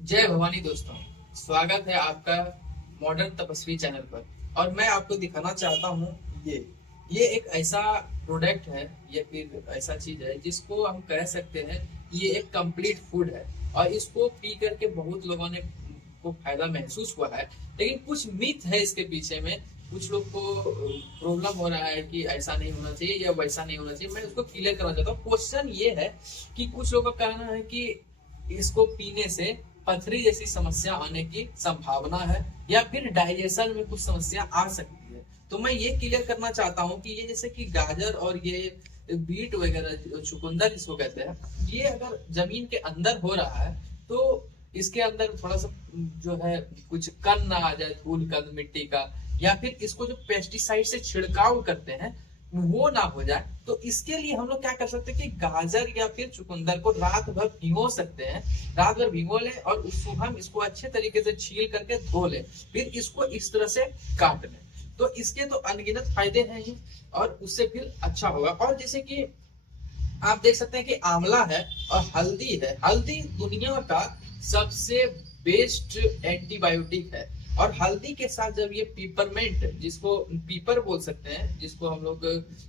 जय भवानी दोस्तों। स्वागत है आपका मॉडर्न तपस्वी चैनल पर। और मैं आपको दिखाना चाहता हूँ ये एक ऐसा प्रोडक्ट है या फिर ऐसा चीज है जिसको हम कह सकते हैं ये एक कंप्लीट फूड है। और इसको पी करके बहुत लोगों ने को फायदा महसूस हुआ है, लेकिन कुछ मिथ है इसके पीछे में। कुछ लोग को प्रॉब्लम हो रहा है कि ऐसा नहीं होना चाहिए या वैसा नहीं होना चाहिए। मैं उसको क्लियर करना चाहता हूँ। क्वेश्चन ये है कि कुछ लोगों का कहना है कि इसको पीने से पथरी जैसी समस्या आने की संभावना है या फिर डाइजेशन में कुछ समस्या आ सकती है। तो मैं ये क्लियर करना चाहता हूँ कि ये जैसे कि गाजर और ये बीट वगैरह चुकंदर जिसको कहते हैं, ये अगर जमीन के अंदर हो रहा है तो इसके अंदर थोड़ा सा जो है कुछ कण ना आ जाए, धूल कण मिट्टी का, या फिर इसको जो पेस्टिसाइड से छिड़काव करते हैं वो ना हो जाए। तो इसके लिए हम लोग क्या कर सकते हैं कि गाजर या फिर चुकंदर को रात भर भिगो सकते हैं। रात भर भिगो लें और उस सुबह इसको अच्छे तरीके से छील करके धो लें, फिर इसको इस तरह से काट लें। तो इसके तो अनगिनत फायदे हैं ही, और उससे फिर अच्छा होगा। और जैसे कि आप देख सकते हैं कि आंवला है और हल्दी है। हल्दी दुनिया का सबसे बेस्ट एंटीबायोटिक है। और हल्दी के साथ जब ये पीपरमेंट, जिसको पीपर बोल सकते हैं, जिसको हम लोग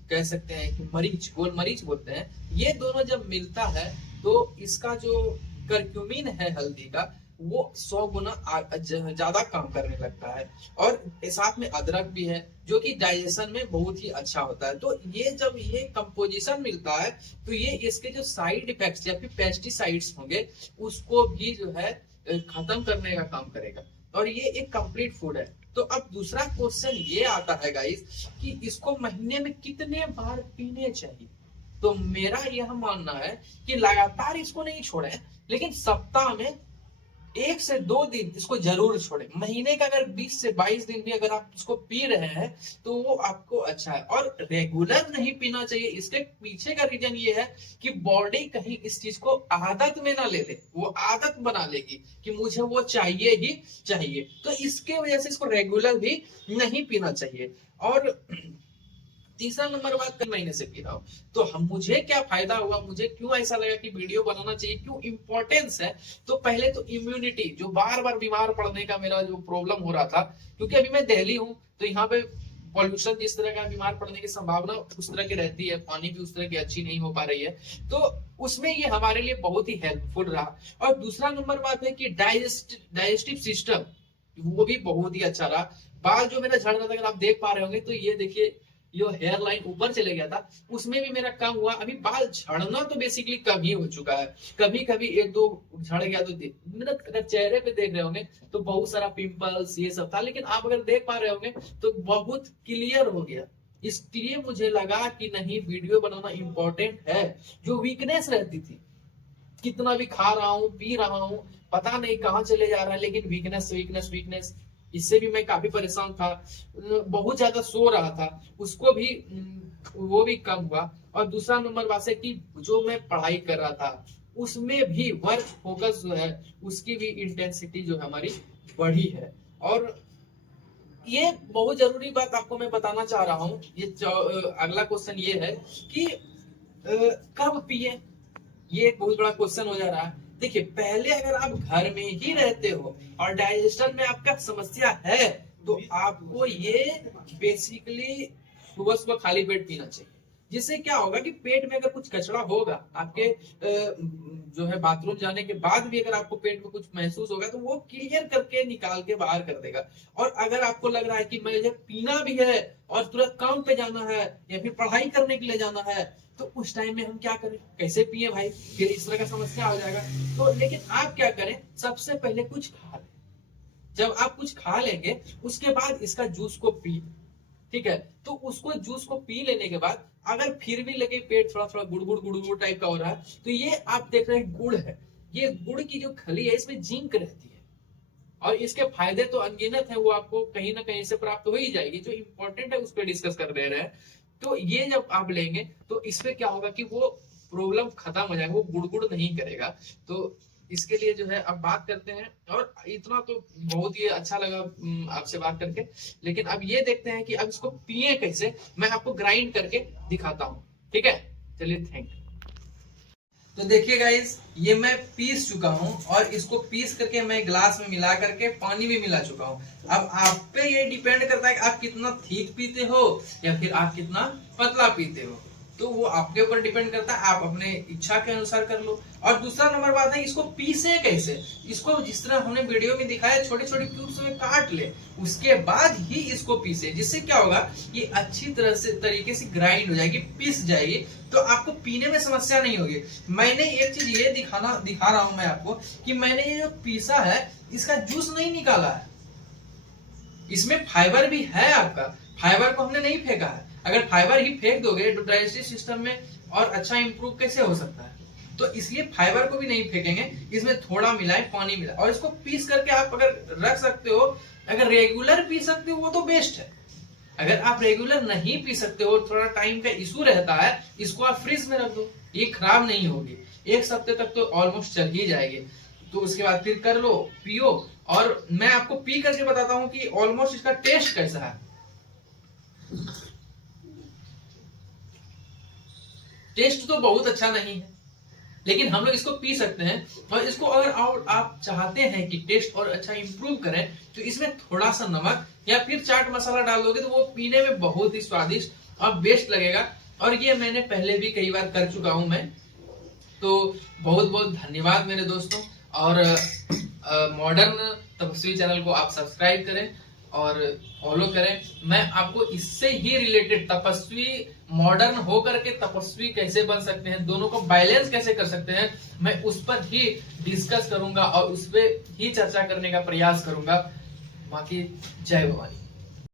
कह सकते हैं कि मरीच, गोल मरीच बोलते हैं, ये दोनों जब मिलता है तो इसका जो करक्यूमिन है हल्दी का, वो 100 गुना ज्यादा काम करने लगता है। और साथ में अदरक भी है जो कि डाइजेशन में बहुत ही अच्छा होता है। तो ये जब ये कंपोजिशन मिलता है तो ये इसके जो साइड इफेक्ट्स या फिर पेस्टिसाइड्स होंगे उसको भी जो है खत्म करने का काम करेगा। और ये एक कंप्लीट फूड है। तो अब दूसरा क्वेश्चन ये आता है गाइस कि इसको महीने में कितने बार पीने चाहिए। तो मेरा यह मानना है कि लगातार इसको नहीं छोड़ें, लेकिन सप्ताह में 1 से 2 दिन इसको जरूर छोड़ें। महीने का अगर 20 से 22 दिन भी अगर आप इसको पी रहे हैं तो वो आपको अच्छा है। और रेगुलर नहीं पीना चाहिए। इसके पीछे का रीजन ये है कि बॉडी कहीं इस चीज को आदत में ना ले ले, वो आदत बना लेगी कि मुझे वो चाहिए ही चाहिए। तो इसके वजह से इसको रेगुलर भी नहीं पीना चाहिए। और तीसरा नंबर बात, कई महीने से पी रहा हूँ तो हम मुझे क्या फायदा हुआ, मुझे क्यों ऐसा लगा कि वीडियो बनाना चाहिए, क्यों इंपॉर्टेंस है। तो पहले तो इम्यूनिटी, जो बार बार बीमार पड़ने का मेरा जो प्रॉब्लम हो रहा था, क्योंकि अभी मैं दिल्ली हूँ तो यहाँ पे पॉल्यूशन जिस तरह का, बीमार पड़ने की संभावना उस तरह की रहती है, पानी भी उस तरह की अच्छी नहीं हो पा रही है। तो उसमें ये हमारे लिए बहुत ही हेल्पफुल रहा। और दूसरा नंबर बात है कि डाइजेस्टिव सिस्टम वो भी बहुत ही अच्छा रहा। बाल जो मेरा झड़ रहा था, अगर आप देख पा रहे होंगे तो ये देखिए, जो हेयर लाइन ऊपर चले गया था उसमें भी मेरा कम हुआ। अभी बाल झड़ना तो बेसिकली कम ही हो चुका है। कभी कभी एक दो झड़ गया तो मतलब अगर चेहरे पे देख रहे होंगे तो बहुत सारा पिंपल्स ये सब था, लेकिन आप अगर देख पा रहे होंगे तो बहुत क्लियर हो गया। इसलिए मुझे लगा कि नहीं, वीडियो बनाना इंपॉर्टेंट है। जो वीकनेस रहती थी, कितना भी खा रहा हूँ पी रहा हूँ, पता नहीं कहाँ चले जा रहा है, लेकिन वीकनेस वीकनेस वीकनेस, इससे भी मैं काफी परेशान था। बहुत ज्यादा सो रहा था, उसको भी वो भी कम हुआ। और दूसरा नंबर बात है कि जो मैं पढ़ाई कर रहा था उसमें भी वर्क फोकस जो है उसकी भी इंटेंसिटी जो है हमारी बढ़ी है। और ये बहुत जरूरी बात आपको मैं बताना चाह रहा हूँ। अगला क्वेश्चन ये है कि कब पिए। ये एक बहुत बड़ा क्वेश्चन हो जा रहा है। देखिए, पहले अगर आप घर में ही रहते हो और डाइजेशन में आपका समस्या है तो आपको ये बेसिकली सुबह सुबह खाली पेट पीना चाहिए। जिससे क्या होगा कि पेट में अगर कुछ कचरा होगा आपके जो है बाथरूम जाने के बाद भी, अगर आपको पेट में कुछ महसूस होगा तो वो क्लियर करके निकाल के बाहर कर देगा। और अगर आपको लग रहा है कि मुझे पीना भी है और तुरंत काम पे जाना है या फिर पढ़ाई करने के लिए जाना है, तो उस टाइम में हम क्या करें, कैसे पिए भाई, फिर इस तरह का समस्या हो जाएगा। तो लेकिन आप क्या करें, सबसे पहले कुछ खा लें। जब आप कुछ खा लेंगे उसके बाद इसका जूस को पी, ठीक है, तो उसको जूस को पी लेने के बाद अगर फिर भी लगे पेट थोड़ा थोड़ा गुड़गुड़ गुड़गुड़ टाइप का हो रहा है, तो ये आप देख रहे हैं गुड़ है। ये गुड़ की जो खली है इसमें जिंक रहती है और इसके फायदे तो अनगिनत है, वो आपको कहीं ना कहीं से प्राप्त हो ही जाएगी। जो इंपॉर्टेंट है उस पर डिस्कस कर रहे हैं। तो ये जब आप लेंगे तो इसमें क्या होगा कि वो प्रॉब्लम खत्म हो जाएगा, वो गुड़गुड़ नहीं करेगा। तो इसके लिए जो है अब बात करते हैं। और इतना तो बहुत ही अच्छा लगा आपसे बात करके, लेकिन अब ये देखते हैं कि अब इसको पिए कैसे। मैं आपको ग्राइंड करके दिखाता हूँ, ठीक है। चलिए, थैंक यू। तो देखिए गाइस, ये मैं पीस चुका हूँ और इसको पीस करके मैं ग्लास में मिला करके पानी भी मिला चुका हूँ। अब आप पे ये डिपेंड करता है कि आप कितना थिक पीते हो या फिर आप कितना पतला पीते हो, तो वो आपके ऊपर डिपेंड करता है, आप अपने इच्छा के अनुसार कर लो। और दूसरा नंबर बात है, इसको पीसे कैसे। इसको जिस तरह हमने वीडियो में दिखाया, छोटे छोटे क्यूब्स में काट ले, उसके बाद ही इसको पीसे, जिससे क्या होगा, ये अच्छी तरह से तरीके से ग्राइंड हो जाएगी, पीस जाएगी, तो आपको पीने में समस्या नहीं होगी। मैंने एक चीज ये दिखा रहा हूं मैं आपको कि मैंने ये जो पीसा है इसका जूस नहीं निकाला है, इसमें फाइबर भी है। आपका फाइबर को हमने नहीं फेंका है। अगर फाइबर ही फेंक दोगे तो डाइजेस्टिव सिस्टम में और अच्छा इंप्रूव कैसे हो सकता है, तो इसलिए फाइबर को भी नहीं फेंकेंगे, इसमें थोड़ा मिलाए, पानी मिलाए, और इसको पीस करके आप अगर रख सकते हो, अगर रेगुलर पी सकते हो वो तो बेस्ट है। अगर आप रेगुलर नहीं पी सकते हो, थोड़ा टाइम का इशू रहता है, इसको आप फ्रिज में रख दो, ये खराब नहीं होगी, 1 हफ्ते तक तो ऑलमोस्ट चल ही जाएगी। तो उसके बाद फिर कर लो, पियो, और मैं आपको पी करके बताता हूं कि ऑलमोस्ट इसका टेस्ट कैसा है। टेस्ट तो बहुत अच्छा नहीं है, लेकिन हम लोग इसको पी सकते हैं। और इसको अगर आप चाहते हैं कि टेस्ट और अच्छा इंप्रूव करें, तो इसमें थोड़ा सा नमक या फिर चाट मसाला डाल दोगे तो वो पीने में बहुत ही स्वादिष्ट और बेस्ट लगेगा। और ये मैंने पहले भी कई बार कर चुका हूं मैं। तो बहुत बहुत धन्यवाद मेरे दोस्तों, और मॉडर्न तपस्वी चैनल को आप सब्सक्राइब करें और फॉलो करें। मैं आपको इससे ही रिलेटेड तपस्वी, मॉडर्न होकर के तपस्वी कैसे बन सकते हैं, दोनों को बैलेंस कैसे कर सकते हैं, मैं उस पर ही डिस्कस करूंगा और उस पर ही चर्चा करने का प्रयास करूंगा। बाकी जय भवानी।